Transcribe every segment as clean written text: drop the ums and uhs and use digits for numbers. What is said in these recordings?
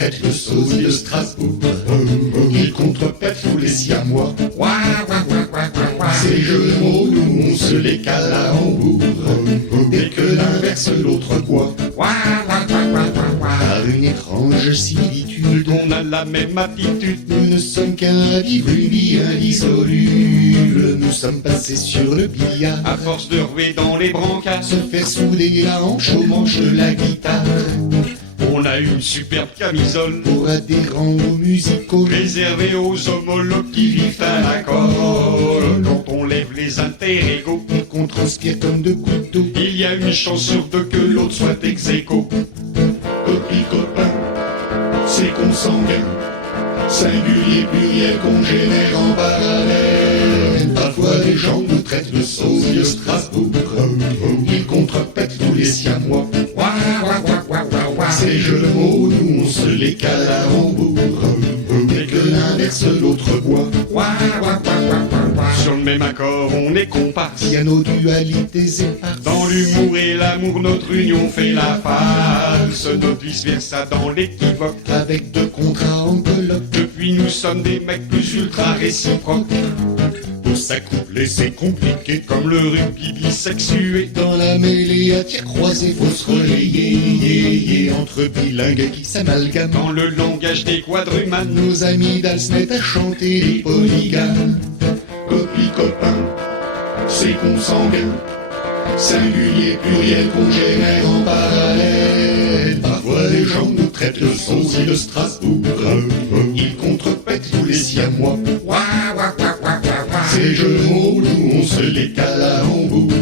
traite de sosie de Strasbourg. Il contrepète tous les siamois. Ces jeux de mots, nous on se les cale à Hambourg. Dès que l'inverse l'autre quoi. Par une étrange similitude, On a la même attitude. nous ne sommes qu'un vivre, une vie indissoluble. Nous sommes passés sur le billard, À force de ruer dans les brancards, se faire souder la hanche au manche de la guitare. on a une superbe camisole Pour adhérents aux musicaux, réservée aux homologues qui vivent à la colle. Quand on lève les interégaux, et qu'on transpire comme de couteaux. il y a une chance sur deux que l'autre soit ex aequo. Copie copain, c'est consanguin, singulier pluriel congénère en parallèle. Parfois les gens nous traitent de sosie de Strasbourg. Ils contrepètent tous les siamois. Ces jeux de mots, nous on se les cale à Hambourg. Dès que l'inverse l'autre boit. Sur le même accord, on est comparse. Il y a nos dualités éparses. Dans l'humour et l'amour, notre union fait la false. Notre vice-versa dans l'équivoque. Avec deux contrats en colloque. Depuis, nous sommes des mecs plus ultra réciproques. Pour s'accoupler c'est compliqué. Comme le rugby bisexué. Dans la mêlée à tir croisé, faut se relayer. Entre bilingues qui s'amalgament. Dans le langage des quadrumanes, Nos amis d'Al se mettent à chanter des polygames. Copie copain, c'est consanguin, singulier pluriel congénère en parallèle. Parfois les gens nous traitent de sosie de Strasbourg. Ils contrepètent tous les siamois. Ces jeux de mots, nous on se les cale à Hambourg.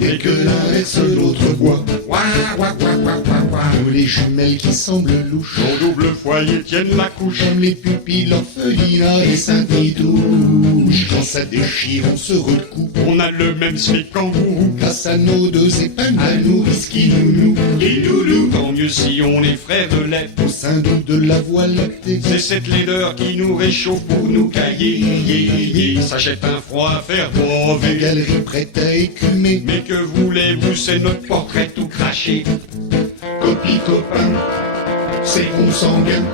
Dès que l'inverse l'autre boit. Nous les jumelles qui semblent louches, au double foyer tiennent la couche. comme les pupilles, l'orphelinat et Saint-Nidouche. Quand ça déchire, on se recoupe. On a le même smic kangourou. Grâce à nos deux épingles à nourrice qui nous Et loulou, tant mieux si on est frères de lait. au sein de la voie lactée. C'est cette laideur qui nous réchauffe pour nous cailler. Ça jette un froid à faire Une brevet. galerie prête à écumer. Mais que voulez-vous, c'est notre portrait tout craché. Copie copain, c'est consanguin,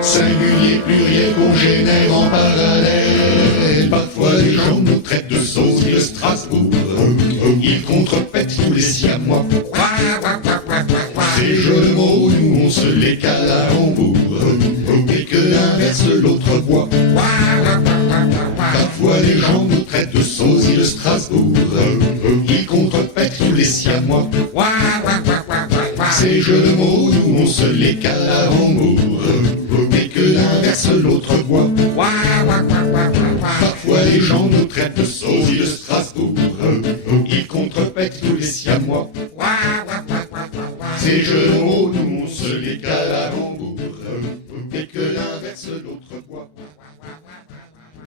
singulier pluriel congénère en parallèle. Parfois les gens nous traitent de sosie de Strasbourg. Ils contrepètent tous les siamois. Ces jeux de mots, nous on se les cale à Hambourg. Dès que l'inverse l'autre boit. Parfois les gens nous traitent de sosie de Strasbourg. Ils contrepètent tous les siamois. Ces jeux de mots, nous on se les cale à Hambourg. Dès que l'inverse l'autre boit. Parfois les gens nous traitent de sosie de Strasbourg. Ils contrepètent tous les siamois. Ces jeux de mots, nous on se les cale à Hambourg. Dès que l'inverse l'autre boit.